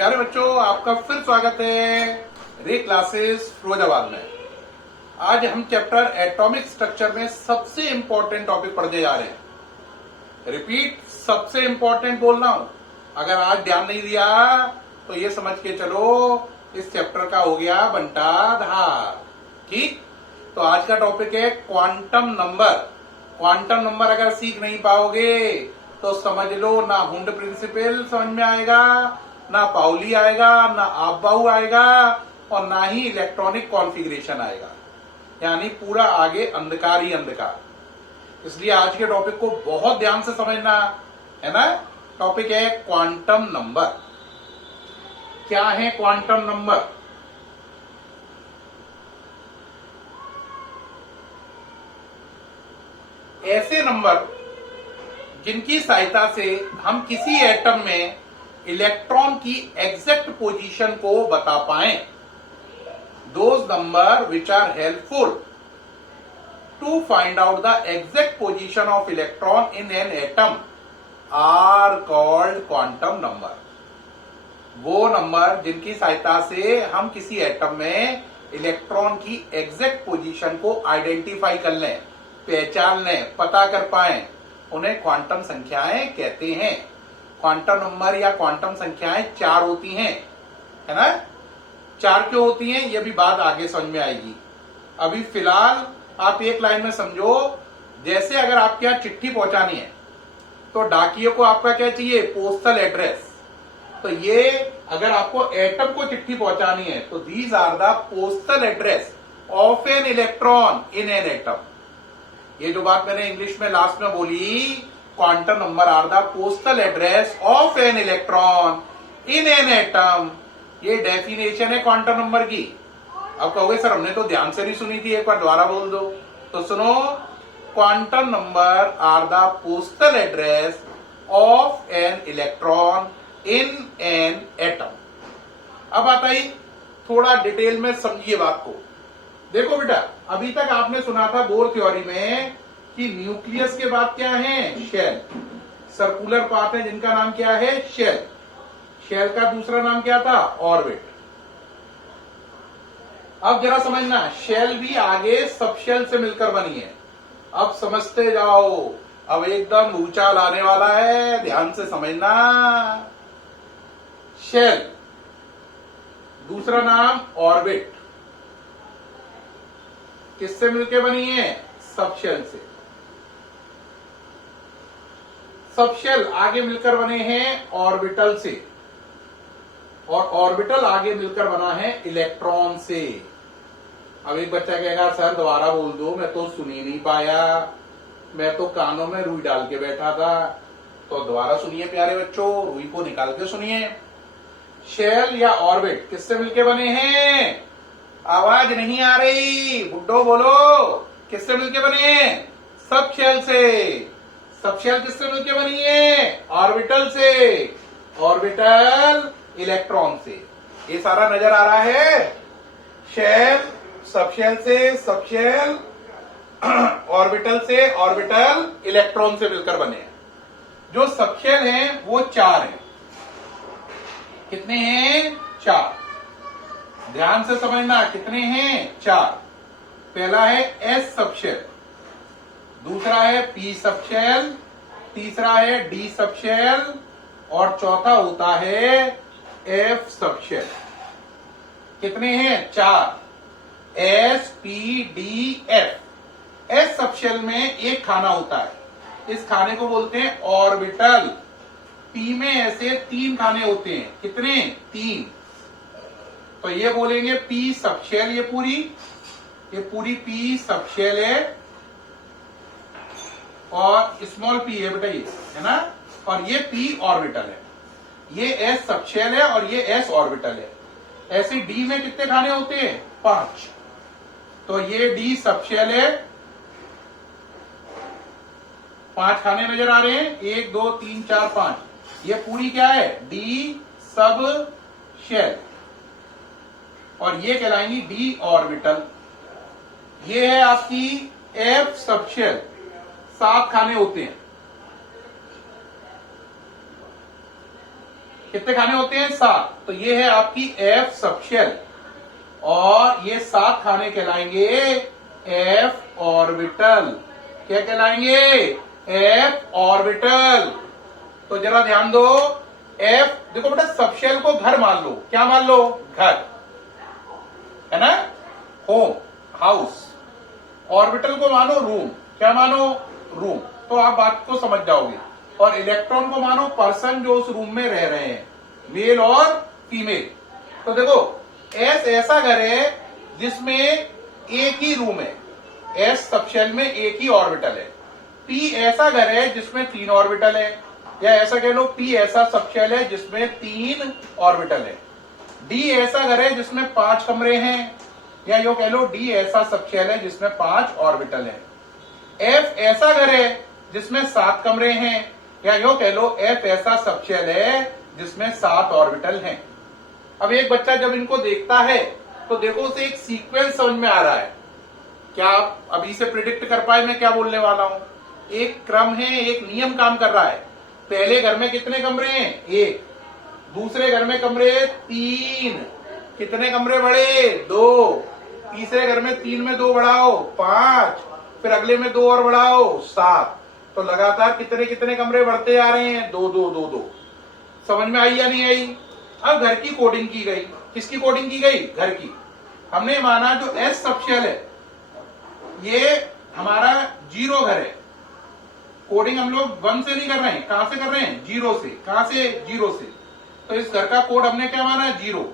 प्यारे बच्चों, आपका फिर स्वागत है रे क्लासेस फिरोजाबाद में। आज हम चैप्टर एटॉमिक स्ट्रक्चर में सबसे इंपॉर्टेंट टॉपिक पढ़ने जा रहे हैं। रिपीट, सबसे इंपॉर्टेंट बोल रहा हूं। अगर आज ध्यान नहीं दिया तो ये समझ के चलो इस चैप्टर का हो गया बंटा धार। ठीक, तो आज का टॉपिक है क्वांटम नंबर। क्वांटम नंबर अगर सीख नहीं पाओगे तो समझ लो ना हुंड प्रिंसिपल समझ में आएगा, ना पाउली आएगा, ना आपबाऊ आएगा और ना ही इलेक्ट्रॉनिक कॉन्फ़िगरेशन आएगा। यानी पूरा आगे अंधकार ही अंधकार। इसलिए आज के टॉपिक को बहुत ध्यान से समझना है ना। टॉपिक है क्वांटम नंबर। क्या है क्वांटम नंबर? ऐसे नंबर जिनकी सहायता से हम किसी एटम में इलेक्ट्रॉन की एग्जैक्ट पोजीशन को बता पाएं। Those number which are helpful to find out the exact position of electron in an atom are called quantum number. वो नंबर जिनकी सहायता से हम किसी एटम में इलेक्ट्रॉन की एग्जैक्ट पोजीशन को आइडेंटिफाई कर लें, पहचान लें, पता कर पाएं, उन्हें क्वांटम संख्याएं कहते हैं। क्वांटम नंबर या क्वांटम संख्याएं 4 होती हैं, है ना। 4 क्यों होती हैं ये भी बात आगे समझ में आएगी। अभी फिलहाल आप एक लाइन में समझो। जैसे अगर आपके यहां चिट्ठी पहुंचानी है तो डाकिये को आपका क्या चाहिए? Postal address. तो ये अगर आपको एटम को चिट्ठी पहुंचानी है तो these are the postal address of an electron in an atom. ये जो बात मैंने इंग्लिश में लास्ट में बोली, quantum number are the postal address of an electron in an atom, ये डेफिनेशन है क्वांटम नंबर की। अब कहोगे सर हमने तो ध्यान से नहीं सुनी थी, एक बार दोबारा बोल दो। तो सुनो, quantum number are the postal address of an electron in an atom. अब बताइए, थोड़ा डिटेल में समझिए बात को। देखो बेटा, अभी तक आपने सुना था बोर थ्योरी में कि न्यूक्लियस के बाद क्या है? शेल। सर्कुलर पार्ट है जिनका नाम क्या है? शेल। शेल का दूसरा नाम क्या था? ऑर्बिट। अब जरा समझना, शेल भी आगे सब शेल से मिलकर बनी है। अब समझते जाओ, अब एकदम ऊंचा लाने वाला है, ध्यान से समझना। शेल, दूसरा नाम ऑर्बिट, किससे मिलकर बनी है? सब शेल से। सब शेल आगे मिलकर बने हैं ऑर्बिटल से, और ऑर्बिटल आगे मिलकर बना है इलेक्ट्रॉन से। अब एक बच्चा कहेगा सर दोबारा बोल दो, मैं तो सुन ही नहीं पाया, मैं तो कानों में रुई डाल के बैठा था। तो दोबारा सुनिए प्यारे बच्चों, रुई को निकाल के सुनिए। शेल या ऑर्बिट किससे मिलके बने हैं? आवाज नहीं आ रही, बुड्ढो बोलो, किससे मिलके बने हैं? सब शेल से। सब शेल किससे मिलके बनी है? ऑर्बिटल से। ऑर्बिटल इलेक्ट्रॉन से। ये सारा नजर आ रहा है? शेल सब शेल से, सब शेल ऑर्बिटल से, ऑर्बिटल इलेक्ट्रॉन से मिलकर बने हैं। जो सब शेल हैं वो 4 हैं। कितने हैं? 4। ध्यान से समझना, कितने हैं? 4। पहला है एस सब शेल, दूसरा है पी सब शेल, तीसरा है डी सब शेल और चौथा होता है एफ सब शेल। कितने हैं? 4। S P D F. S sub shell में एक खाना होता है, इस खाने को बोलते हैं ऑर्बिटल। पी में ऐसे 3 खाने होते हैं। कितने? 3। तो ये बोलेंगे पी सब शेल। ये पूरी पी सब शेल है और स्मॉल पी है बेटा, ये है ना। और ये पी ऑर्बिटल है, ये एस सब शेल है और ये एस ऑर्बिटल है। ऐसे डी में कितने खाने होते हैं? 5। तो ये डी सब शेल है, 5 खाने नजर आ रहे हैं, 1 2 3 4 5। ये पूरी क्या है? डी सब शेल, और ये कहलाएंगी डी ऑर्बिटल। ये है आपकी एफ सब शेल, 7 खाने होते हैं। कितने खाने होते हैं? 7। तो ये है आपकी एफ सबशेल और ये 7 खाने कहलाएंगे एफ ऑर्बिटल। क्या कहलाएंगे? F orbital. तो जरा ध्यान दो, एफ देखो बेटा, सबशेल को घर मान लो। क्या मान लो? घर, है ना, होम, हाउस। ऑर्बिटल को मानो रूम। क्या मानो? रूम। तो आप बात को समझ जाओगे। और इलेक्ट्रॉन को मानो पर्सन जो उस रूम में रह रहे हैं, मेल और फीमेल। तो देखो, एस ऐसा घर है जिसमें एक ही रूम है, एस सबशेल में एक ही ऑर्बिटल है। पी ऐसा घर है जिसमें 3 ऑर्बिटल है, या ऐसा कह लो पी ऐसा सबशेल है जिसमें 3 ऑर्बिटल है। डी ऐसा घर है जिसमें 5 कमरे हैं, या यो कह लो डी ऐसा सबशेल है जिसमें 5 ऑर्बिटल है। एफ ऐसा घर है जिसमें 7 कमरे हैं, या यो कह लो एफ ऐसा सबशेल है जिसमें 7 ऑर्बिटल हैं। अब एक बच्चा जब इनको देखता है तो देखो उसे एक सीक्वेंस समझ में आ रहा है। क्या आप अभी से प्रिडिक्ट कर पाए मैं क्या बोलने वाला हूं? एक क्रम है, एक नियम काम कर रहा है। पहले घर में कितने कमरे हैं? 1। दूसरे घर में कमरे 3। कितने कमरे बढ़े? 2। तीसरे घर में 3 में 2 बढ़ाओ 5, फिर अगले में 2 और बढ़ाओ 7। तो लगातार कितने कितने कमरे बढ़ते आ रहे हैं? 2 2 2 2। समझ में आई या नहीं आई? अब घर की कोडिंग की गई। किसकी कोडिंग की गई? घर की। हमने माना जो एस सबशेल है ये हमारा 0 घर है। कोडिंग हम लोग 1 से नहीं कर रहे हैं। कहां से कर रहे हैं? 0 से। कहां से? 0 से। तो इस घर का कोड हमने क्या माना? 0।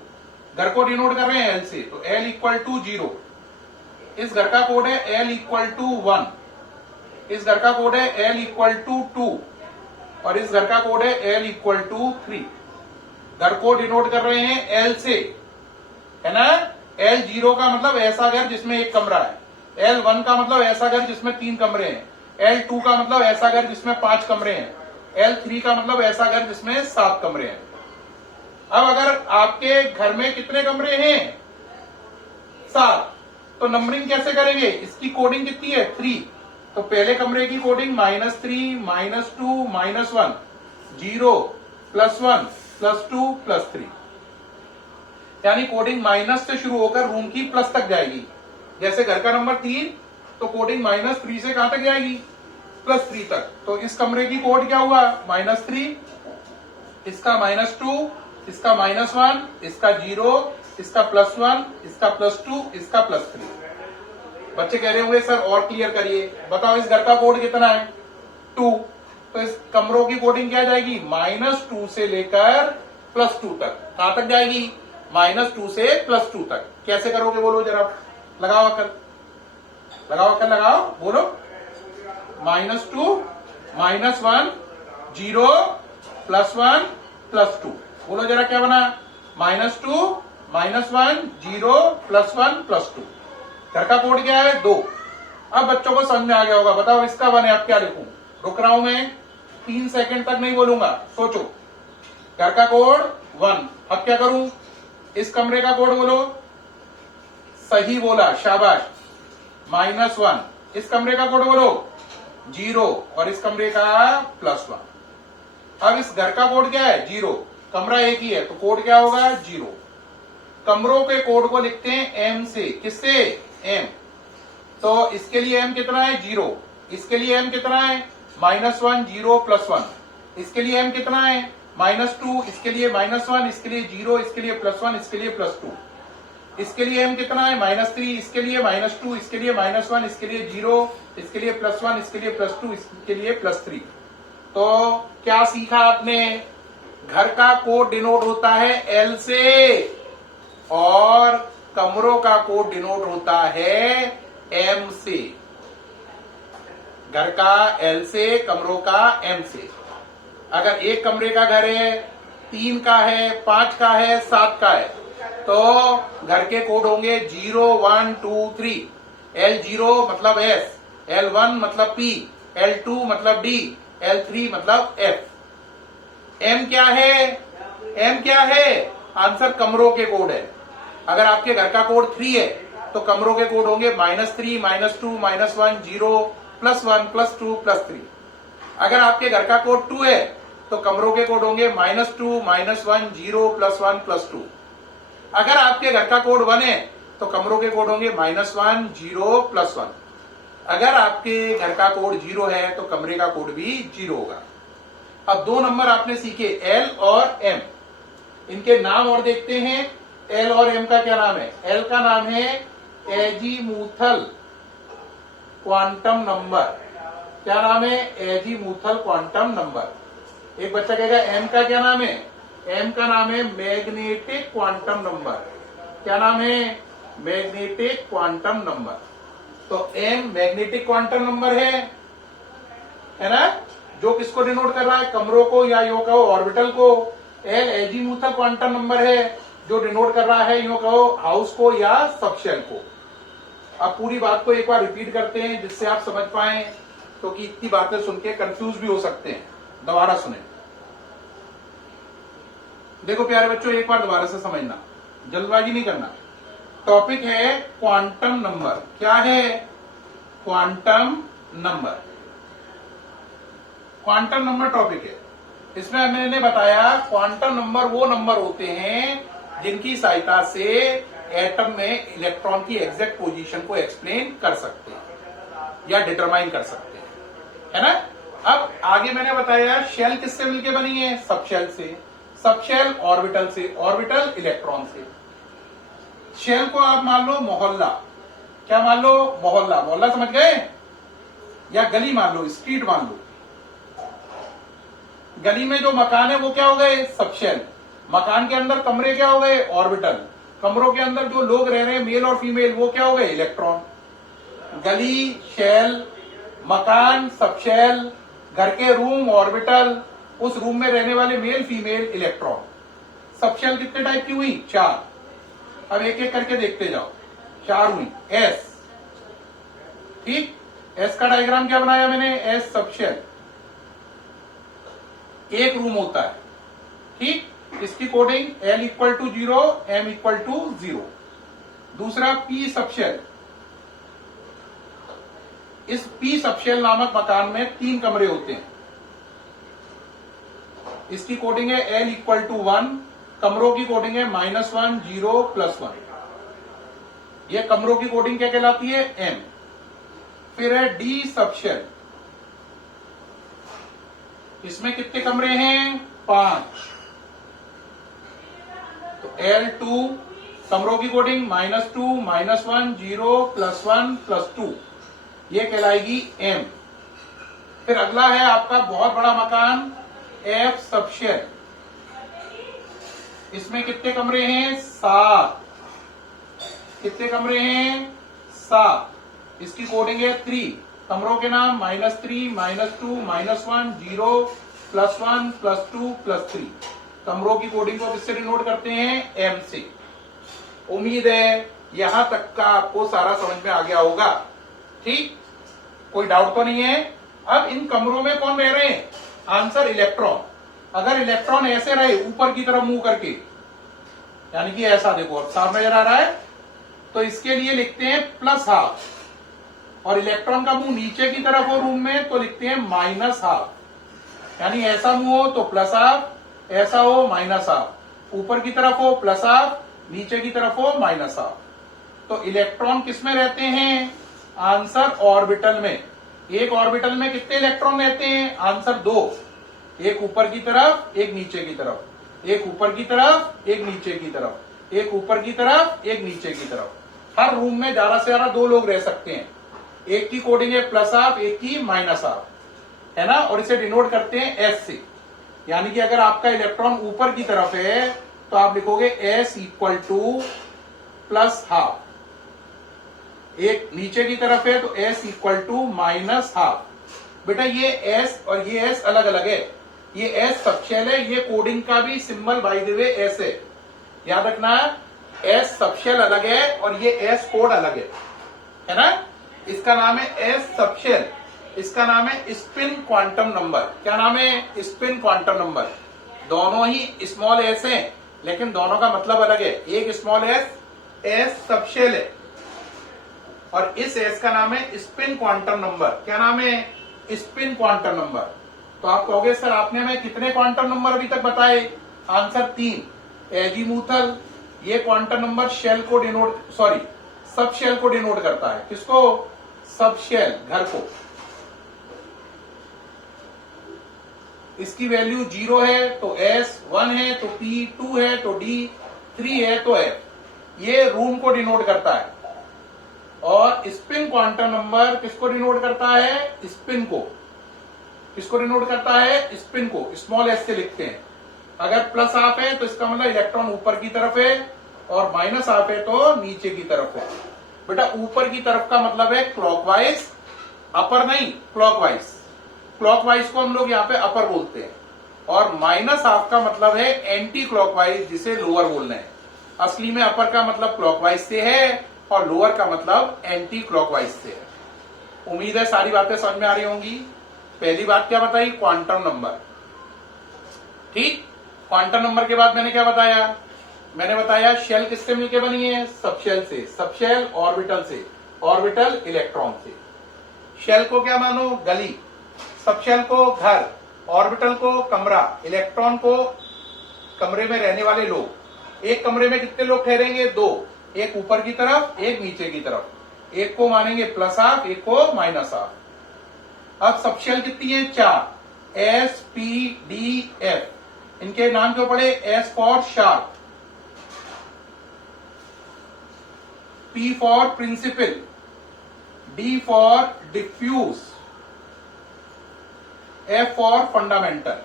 घर को डिनोट कर रहे हैं एल से, तो एल इक्वल टू 0। इस घर का कोड है एल इक्वल टू 1। इस घर का कोड है एल इक्वल टू 2 और इस घर का कोड है एल इक्वल टू 3। घर को डिनोट कर रहे हैं एल से, है ना। एल 0 का मतलब ऐसा घर जिसमें 1 कमरा है। एल 1 का मतलब ऐसा घर जिसमें 3 कमरे हैं। एल 2 का मतलब ऐसा घर जिसमें 5 कमरे हैं। एल 3 का मतलब ऐसा घर जिसमें 7 कमरे हैं। अब अगर आपके घर में कितने कमरे हैं? 7। तो नंबरिंग कैसे करेंगे? इसकी कोडिंग कितनी है? 3। तो पहले कमरे की कोडिंग -3, -2, -1, 0, +1, +2, +3। यानी कोडिंग माइनस से शुरू होकर रूम की प्लस तक जाएगी। जैसे घर का नंबर 3 तो कोडिंग -3 से कहां तक जाएगी? +3 तक। तो इस कमरे की कोड क्या हुआ? -3, इसका -2, इसका -1, इसका 0, इसका +1, इसका +2, इसका +3। बच्चे कह रहे होंगे सर और क्लियर करिए, बताओ इस घर का कोड कितना है? 2। तो इस कमरों की कोडिंग क्या जाएगी? -2 से लेकर +2 तक। कहां तक जाएगी? -2 से +2 तक। कैसे करोगे बोलो जरा, लगाओ अकल, लगाओ अकल, लगाओ, बोलो। -2, -1, 0, +1, +2। बोलो जरा क्या बना? -2, -1, 0, +1, +2। घर का कोड क्या है? 2। अब बच्चों को समझ में आ गया होगा। बताओ इसका वन है, अब क्या लिखूं? रुक रहा हूं मैं, 3 सेकंड तक नहीं बोलूंगा, सोचो। घर का कोड 1। अब क्या करूं? इस कमरे का कोड बोलो। सही बोला, शाबाश। -1। इस कमरे का कोड बोलो 0 और इस कमरे का +1। अब इस घर का कोड क्या है? 0। कमरा एक ही है तो कोड क्या होगा? 0। कमरों के कोड को लिखते हैं एम से। किससे? एम। तो इसके लिए एम कितना है? 0। इसके लिए एम कितना है? -1, 0, +1। इसके लिए एम कितना है? -2। इसके लिए -1, इसके लिए 0, इसके लिए +1, इसके लिए +2। इसके लिए एम कितना है? -3। इसके लिए -2, इसके लिए -1, इसके लिए 0, इसके लिए +1, इसके लिए +2, इसके लिए +3। तो क्या सीखा आपने? घर का कोड डिनोट होता है एल से और कमरों का कोड डिनोट होता है एम से। घर का एल से, कमरों का एम से। अगर एक कमरे का घर है, 3 का है, 5 का है, 7 का है, तो घर के कोड होंगे 0, 1, 2, 3। L0 मतलब S, L1 मतलब P, L2 मतलब D, L3 मतलब F। M क्या है? M क्या है? आंसर कमरों के कोड है। अगर आपके घर का कोड 3 है तो कमरों के कोड होंगे -3, -2, -1, 0, +1, +2, +3। अगर आपके घर का कोड 2 है तो कमरों के कोड होंगे -2, -1, 0, +1, +2। अगर आपके घर का कोड 1 है तो कमरों के कोड होंगे -1, 0, +1। अगर आपके घर का कोड 0 है तो कमरे का कोड भी 0 होगा। अब 2 नंबर आपने सीखे, एल और एम। इनके नाम और देखते हैं। एल और एम का क्या नाम है? एल का नाम है एजीमूथल क्वांटम नंबर। क्या नाम है? एजीमूथल क्वांटम नंबर। एक बच्चा कहेगा एम का क्या नाम है? एम का नाम है मैग्नेटिक क्वांटम नंबर। क्या नाम है? Magnetic quantum number. तो एम मैग्नेटिक क्वांटम नंबर है ना, जो किसको डिनोट कर रहा है? कमरों को, या यो कहो ऑर्बिटल को। एल एजीमूथल क्वांटम नंबर है, जो डिनोट कर रहा है, यो कहो हाउस को या सबशेल को। अब पूरी बात को एक बार रिपीट करते हैं जिससे आप समझ पाए, क्योंकि इतनी बातें सुन के कंफ्यूज भी हो सकते हैं। दोबारा सुने। देखो प्यारे बच्चों, एक बार दोबारा से समझना, जल्दबाजी नहीं करना। टॉपिक है क्वांटम नंबर। क्या है? Quantum number. Quantum number topic है। इसमें मैंने बताया क्वांटम नंबर वो नंबर होते हैं जिनकी सहायता से एटम में इलेक्ट्रॉन की एग्जैक्ट पोजीशन को एक्सप्लेन कर सकते हैं या डिटरमाइन कर सकते हैं, है ना। अब आगे मैंने बताया शेल किससे मिलके बनी है? सबशेल से। सबशेल ऑर्बिटल से, ऑर्बिटल इलेक्ट्रॉन से। शेल को आप मान लो मोहल्ला। क्या मान लो? मोहल्ला। मोहल्ला समझ गए? या गली मान लो, स्ट्रीट मान लो। गली में जो मकान है वो क्या हो गए? सबशेल। मकान के अंदर कमरे क्या हो गए? ऑर्बिटल। कमरों के अंदर जो लोग रह रहे हैं, मेल और फीमेल, वो क्या हो गए? इलेक्ट्रॉन। गली शेल, मकान सबशेल, घर के रूम ऑर्बिटल, उस रूम में रहने वाले मेल फीमेल इलेक्ट्रॉन। सबशेल कितने टाइप की हुई? 4। अब एक एक करके देखते जाओ। 4 हुई। एस, ठीक। एस का डायग्राम क्या बनाया मैंने? एस सबशेल, एक रूम होता है, ठीक। इसकी कोडिंग L = 0, M = 0। दूसरा P सबशेल। इस P सबशेल नामक मकान में 3 कमरे होते हैं। इसकी कोडिंग है L = 1। कमरों की कोडिंग है -1, 0, +1। यह कमरों की कोडिंग क्या कहलाती है? M। फिर है D सबशेल। इसमें कितने कमरे हैं? 5। तो L2, कमरों की कोडिंग -2, -1, 0, +1, +2, ये कहलाएगी M। फिर अगला है आपका बहुत बड़ा मकान F सबशेल। इसमें कितने कमरे हैं? 7। कितने कमरे हैं? 7। इसकी कोडिंग है 3। कमरों के नाम -3, -2, -1, 0, +1, +2, +3। कमरों की कोडिंग को किससे डिनोट करते हैं? M से। उम्मीद है यहां तक का आपको सारा समझ में आ गया होगा, ठीक। कोई डाउट तो नहीं है। अब इन कमरों में कौन रह रहे हैं? Answer electron. अगर इलेक्ट्रॉन ऐसे रहे ऊपर की तरफ मुंह करके, यानी कि ऐसा, देखो अब साफ नजर आ रहा है, तो इसके लिए लिखते हैं +½ और इलेक्ट्रॉन का मुंह नीचे की तरफ हो रूम में तो लिखते हैं -½ यानी ऐसा मुंह हो तो +½ ऐसा हो -½ ऊपर की तरफ हो +½ नीचे की तरफ हो -½ तो इलेक्ट्रॉन किसमें रहते हैं? आंसर ऑर्बिटल में। एक ऑर्बिटल में कितने इलेक्ट्रॉन रहते हैं? आंसर 2। एक ऊपर की तरफ, एक नीचे की तरफ, एक ऊपर की तरफ, एक नीचे की तरफ, एक ऊपर की तरफ, एक नीचे की तरफ। हर रूम में ज्यादा से ज्यादा 2 लोग रह सकते हैं। एक की कोडिंग है +½ एक की -½ है ना, और इसे डिनोट करते हैं S से। यानी कि अगर आपका इलेक्ट्रॉन ऊपर की तरफ है तो आप लिखोगे S = +½ एक नीचे की तरफ है तो S = -½ बेटा ये S और ये S अलग अलग है। ये S सबशेल है, ये कोडिंग का भी symbol by the way S है। याद रखना, S सबशेल अलग है और ये S कोड अलग है ना। इसका नाम है S सबशेल, इसका नाम है स्पिन क्वांटम नंबर। क्या नाम है? Spin quantum number. दोनों ही स्मॉल s हैं, लेकिन दोनों का मतलब अलग है। एक स्मॉल s सबशेल है और इस s का नाम है स्पिन क्वांटम नंबर। क्या नाम है? Spin quantum number. तो तो आप कहोगे सर आपने हमें कितने क्वांटम नंबर अभी तक बताए? आंसर 3। एजीमुथल, ये क्वांटम नंबर शेल को डिनोट, सॉरी सब शेल को डिनोट करता है। किसको? सब शेल, घर को। इसकी वैल्यू 0 है तो S, 1 है तो P, 2 है तो D, 3 है तो F। ये रूम को डिनोट करता है। और स्पिन क्वांटम नंबर किसको डिनोट करता है? स्पिन को। किसको डिनोट करता है? स्पिन को। स्मॉल s से लिखते हैं। अगर प्लस हाफ है तो इसका मतलब इलेक्ट्रॉन ऊपर की तरफ है, और माइनस हाफ है तो नीचे की तरफ है। बेटा ऊपर की तरफ का मतलब है क्लॉकवाइज, अपर नहीं, क्लॉकवाइज। क्लॉकवाइज को हम लोग यहाँ पे अपर बोलते हैं, और माइनस हाफ का मतलब है एंटी क्लॉकवाइज, जिसे लोअर बोलना है। असली में अपर का मतलब क्लॉकवाइज से है और लोअर का मतलब एंटी क्लॉकवाइज से है। उम्मीद है सारी बातें समझ में आ रही होंगी। पहली बात क्या बताई? Quantum number. ठीक, क्वांटम नंबर के बाद मैंने क्या बताया? मैंने बताया शेल किससे मिलकर बनी है? सबशेल से। सबशेल ऑर्बिटल से, ऑर्बिटल इलेक्ट्रॉन से। शेल को क्या मानो? गली, सबशेल को घर, ऑर्बिटल को कमरा, इलेक्ट्रॉन को कमरे में रहने वाले लोग। एक कमरे में कितने लोग ठहरेंगे? 2, एक ऊपर की तरफ, एक नीचे की तरफ। एक को मानेंगे प्लस हाफ, एक को माइनस हाफ। अब सबशेल कितनी है? 4, S, P, D, F। इनके नाम क्यों पड़े? S for sharp, P for principal, D for diffuse, F for fundamental.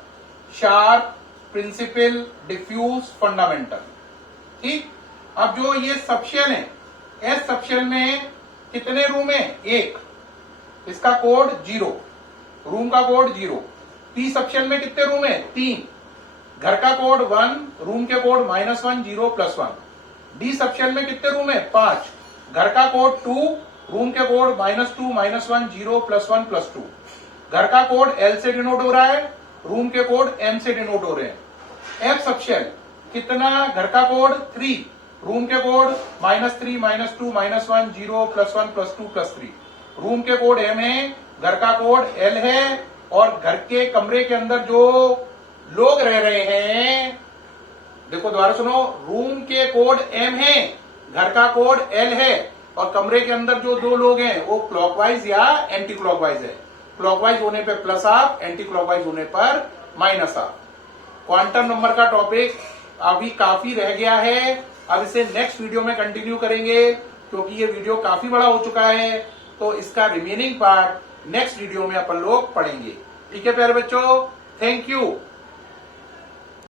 Sharp, principal, diffuse, fundamental. ठीक। अब जो ये सबशेल है, एस सबशेल में कितने रूम है? 1। इसका कोड 0, रूम का कोड 0। पी सबशेल में कितने रूम है? 3। घर का कोड 1, रूम के कोड -1, 0, +1। डी सबशेल में कितने रूम है? 5। घर का कोड 2, रूम के कोड -2, -1, 0, +1, +2। घर का कोड L से डिनोट हो रहा है, रूम के कोड M से डिनोट हो रहे हैं। F सबशेल कितना? घर का कोड 3, रूम के कोड -3, -2, -1, 0, +1, +2, +3। रूम के कोड M है, घर का कोड L है, और घर के कमरे के अंदर जो लोग रह रहे हैं, देखो दोबारा सुनो, रूम के कोड M है, घर का कोड L है, और कमरे के अंदर जो 2 लोग हैं वो क्लॉकवाइज या एंटी क्लॉकवाइज है। क्लॉकवाइज होने पे प्लस हाफ, एंटी क्लॉकवाइज होने पर माइनस हाफ। क्वांटम नंबर का टॉपिक अभी काफी रह गया है, अब इसे नेक्स्ट वीडियो में कंटिन्यू करेंगे, क्योंकि ये वीडियो काफी बड़ा हो चुका है। तो इसका रिमेनिंग पार्ट नेक्स्ट वीडियो में अपन लोग पढ़ेंगे। ठीक है प्यारे बच्चों, थैंक यू।